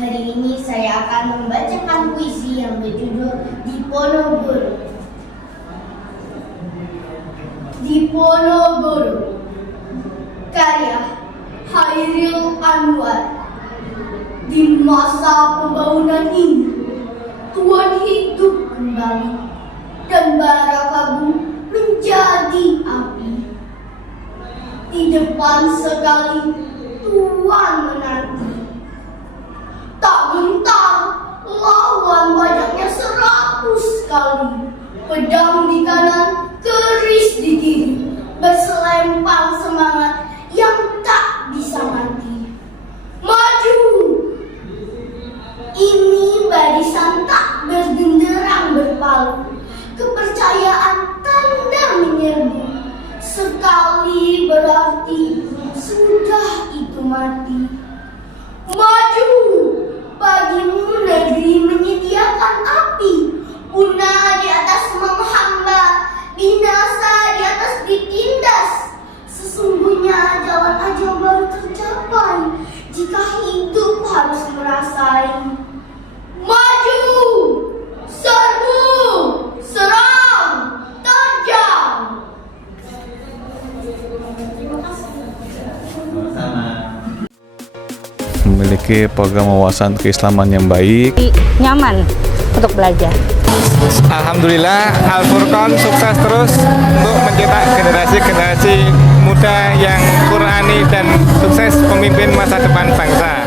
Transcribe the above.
Hari ini saya akan membacakan puisi yang berjudul Diponegoro. Diponegoro, karya Hairil Anwar. Di masa pembangunan ini, Tuhan hidup kembali dan bara kabung menjadi api. Di depan sekali Tuhan menanti. Tak gentar lawan banyaknya 100 kali. Pedang di kanan, keris di kiri, berselempang semangat yang tak bisa mati. Maju! Ini barisan tak bergenderang berpalu. Kepercayaan tanda menyerbu. Sekali berarti sudah itu mati. Maju! Bagimu negeri menyediakan api. Punah di atas menghamba, binasa di atas ditindas. Sesungguhnya jalan ajal baru tercapai jika hidup harus merasai. Maju! Serbu! Serang! Tajam! Terima kasih. Memiliki program wawasan keislaman yang baik, nyaman untuk belajar. Alhamdulillah, Al-Furqan sukses terus untuk mencetak generasi-generasi muda yang Qurani dan sukses pemimpin masa depan bangsa.